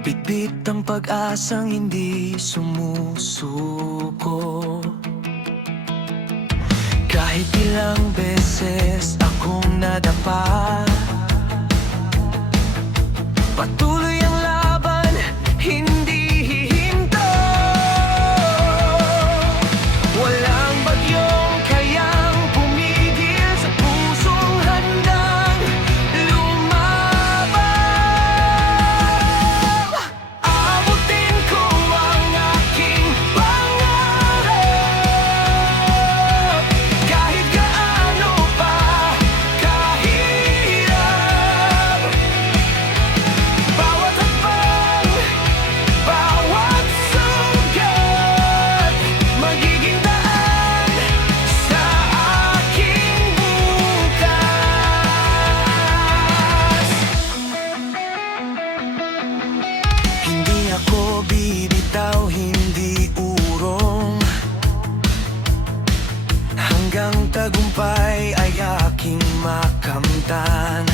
Bitbit ang pag-asang hindi sumusuko. Kahit ilang beses akong nadapa, patuloy ang laban, hindi hihinto. Walang bagyong kayang pumigil sa pusong handang lumaban. Abutin ko ang aking pangarap, kahit gaano pa kahirap. Bawat hakbang, bawat sugat, magiging daan sa aking bukas. Hindi ako bibitaw, hindi urong, hanggang tagumpay ay aking makamtan.